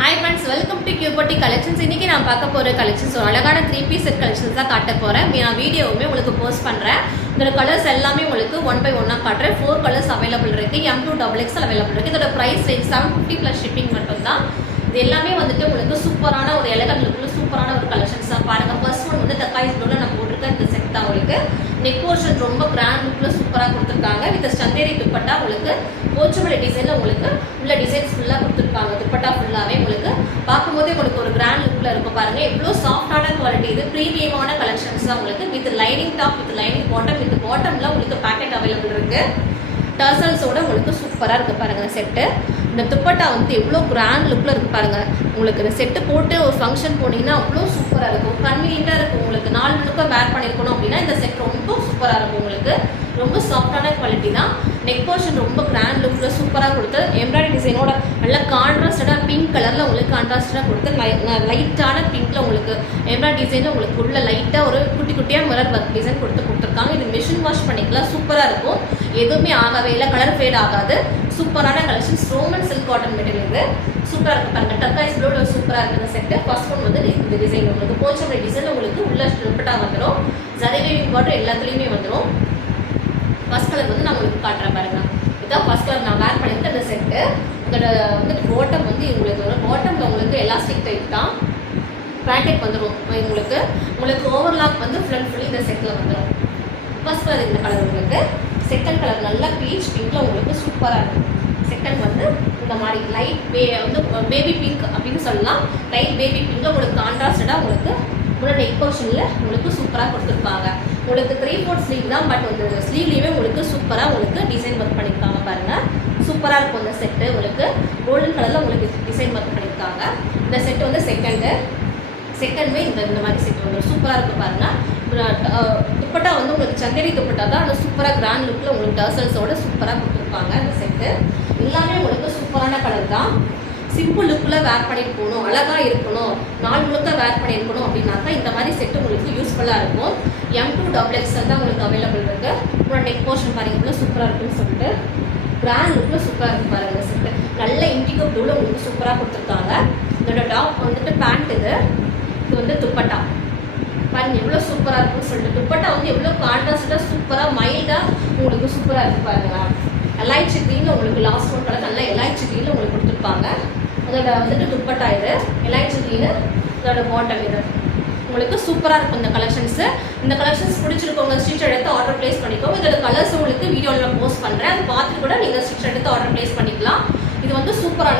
Hi friends, welcome to Cubotti Collections. இன்னைக்கு நான் பார்க்க போற கலெக்ஷன்ஸ் ஒரு அழகான 3-piece செட் கலெக்ஷன்ஸ் தான் காட்ட போறேன். நான் வீடியோவுமே உங்களுக்கு போஸ்ட் பண்றேன். இந்த கலர்ஸ் எல்லாமே உங்களுக்கு 1 by 1 காட்டுறேன். 4 கலர்ஸ் அவைலபிள் இருக்கு. M2XXL அவைலபிள் இருக்கு. இதோட பிரைஸ் ரேஞ்ச் 750 plus shipping மட்டும் தான். இது எல்லாமே வந்துட்டு உங்களுக்கு சூப்பரான ஒரு எலகன்ட் லுக்ல சூப்பரான ஒரு கலெக்ஷன்ஸ் தான் பாருங்க. ஃபர்ஸ்ட் ஒன் வந்து தக்காய் ப்ளூல நான் போட்டுருக்கேன். இந்த செட் தான் உங்களுக்கு நெக் போர்ஷன் ரொம்ப கிராண்ட் லுக்ல சூப்பரா கொடுத்திருக்காங்க. வித் சந்தேரி துப்பட்டா உங்களுக்கு போச்சபடி டிசைன்ல உங்களுக்கு உள்ள டிசைன்ஸ் ஃபுல்லா கொடுத்திருக்காங்க. துப்பட்டா ஃபுல்லாவே உங்களுக்கு பார்க்கும்போதே உங்களுக்கு ஒரு கிராண்ட் லுக்ல இருக்கும் பாருங்க. எவ்வளவு சாஃப்டான குவாலிட்டி, இது பிரீமியமான கலெக்ஷன்ஸ் தான் உங்களுக்கு. With lining top, with lining bottom, with பாட்டம்ல உங்களுக்கு பேக்கெட் அவைலபிள் இருக்கு. டர்சல்ஸோட உங்களுக்கு சூப்பரா இருக்கு பாருங்க செட்டு. இந்த துப்பட்டா வந்து எவ்வளோ கிராண்ட் லுக்கில் இருக்குது பாருங்கள். உங்களுக்கு இந்த செட்டு போட்டு ஒரு ஃபங்க்ஷன் போனீங்கன்னா அவ்வளோ சூப்பராக இருக்கும், கன்வீனியண்ட்டாக இருக்கும். உங்களுக்கு 4 லுக்காக வேர் பண்ணியிருக்கணும் அப்படின்னா இந்த செட் ரொம்ப சூப்பராக இருக்கும். உங்களுக்கு ரொம்ப சாஃப்டான குவாலிட்டி தான். நெக் போர்ஷன் ரொம்ப கிராண்ட் லுக்கில் சூப்பராக கொடுத்து எம்ப்ராய்டரி டிசைனோட நல்லா கான்ட்ராஸ்டடாக பிங்க் கலரில் உங்களுக்கு கான்ட்ராஸ்டடாக கொடுத்து லைட்டான பிங்க்கில் உங்களுக்கு எம்ப்ராய்டரி டிசைனில் உங்களுக்கு உள்ள லைட்டாக ஒரு குட்டி குட்டியாக மிரர் ஒர்க் டிசைன் கொடுத்துருக்காங்க. இது மிஷின் வாஷ் பண்ணிக்கலாம், சூப்பராக இருக்கும். எதுவுமே ஆகவே இல்லை, கலர் ஃபேட் ஆகாது. சூப்பரான collections. Roman silk cotton material இது சூப்பராக இருக்குது பாருங்க. டர்காய்ஸ் ப்ளூல சூப்பராக இருக்குது இந்த செட்டு. ஃபர்ஸ்ட் ஒன் வந்து இந்த டிசைன் உங்களுக்கு போச்சபடி டிசைன் உங்களுக்கு உள்ள துப்பட்டா வந்துடும். ஜரி வீவிங் பார்டர் எல்லாத்துலேயுமே வந்துடும். ஃபர்ஸ்ட் கலர் வந்து நான் உங்களுக்கு காட்டுறேன் பாருங்க. இதுதான் ஃபர்ஸ்ட் கலர் நான் வேர் பண்ணிட்டு இந்த செட்டு. இதோட வந்துட்டு பாட்டம் வந்து உங்களுக்கு வரும். பாட்டமில் உங்களுக்கு எலாஸ்டிக் டைப் தான். பேக்கெட் வந்துடும் உங்களுக்கு ஓவர்லாக் வந்து ஃப்ரண்ட் ஃபுல்லி இந்த செட்டில் வந்துடும். ஃபர்ஸ்ட் கலர் இந்த கலர் உங்களுக்கு. செகண்ட் கலர் நல்லா பீச் பிங்க்ல உங்களுக்கு சூப்பராக இருக்கும். செகண்ட் வந்து இந்த மாதிரி லைட் வந்து பேபி பிங்க் அப்படின்னு சொல்லலாம். லைட் பேபி பிங்க்ல உங்களுக்கு கான்ட்ராஸ்டடாக உங்களுக்கு உள்ள நெக் போர்ஷனில் உங்களுக்கு சூப்பராக கொடுத்துருப்பாங்க. உங்களுக்கு 3/4 ஸ்லீவ் தான், பட் வந்து ஸ்லீவ்லேயுமே உங்களுக்கு சூப்பராக உங்களுக்கு டிசைன் ஒர்க் பண்ணியிருக்காங்க பாருங்கள். சூப்பராக இருக்கும் இந்த செட்டு. உங்களுக்கு கோல்டன் கலரில் உங்களுக்கு டிசைன் ஒர்க் பண்ணியிருக்காங்க. இந்த செட்டு வந்து செகண்டுமே இந்த மாதிரி செட் வந்து சூப்பராக இருக்குது பாருங்கள். துப்பட்டா வந்து உங்களுக்கு சந்தேரி துப்பட்டா தான், அந்த சூப்பராக கிராண்ட் லுக்கில் உங்களுக்கு டர்சல்ஸோட சூப்பராக கொடுத்துருப்பாங்க. இந்த செட்டு எல்லாமே உங்களுக்கு சூப்பரான கலர் தான். சிம்பிள் லுக்கில் வேர் பண்ணிட்டு போகணும், அழகாக இருக்கணும், 4 லுக்காக வேர் பண்ணியிருக்கணும் அப்படின்னாக்கா இந்த மாதிரி செட்டு உங்களுக்கு யூஸ்ஃபுல்லாக இருக்கும். M2XXL தான் உங்களுக்கு அவைலபிள் இருக்குது. உங்களோட நெக் போர்ஷன் பாருங்க இவ்வளோ சூப்பராக இருக்குன்னு சொல்லிட்டு கிராண்ட் லுக்கில் சூப்பராக இருக்குது பாருங்கள். இந்த செட்டு நல்ல இண்டிகோ ப்ளூவில் உங்களுக்கு சூப்பராக கொடுத்துருக்காங்க. இதோட டாப் வந்துட்டு பேண்ட் இது வந்து துப்பட்டா பாருங்க எவ்வளோ சூப்பராக இருக்குன்னு சொல்லிட்டு. துப்பட்டா வந்து எவ்வளோ கான்ட்ராஸ்டாக சூப்பராக மைல்டாக உங்களுக்கு சூப்பராக இருக்குது பாருங்களா. எலாய்ச்சி க்ரீனில் உங்களுக்கு லாஸ்ட் ஒன் கலர் நல்லா எலாய்ச்சி க்ரீனில் உங்களுக்கு கொடுத்துருப்பாங்க. அதோட வந்துட்டு துப்பட்டா இது எலாய்ச்சி க்ரீனு. இதோட பாட்டம் இது உங்களுக்கு சூப்பராக இருக்கும் இந்த கலெக்ஷன்ஸு. இந்த கலெக்ஷன்ஸ் பிடிச்சிருக்கவங்க ஸ்டிச் எடுத்து ஆர்டர் பிளேஸ் பண்ணிக்கோங்க. இதோட கலர்ஸ் உங்களுக்கு வீடியோவில் போஸ்ட் பண்ணுறேன், அது பார்த்துட்டு கூட நீங்கள் ஸ்டிச் எடுத்து ஆர்டர் பிளேஸ் பண்ணிக்கலாம். இது வந்து சூப்பரான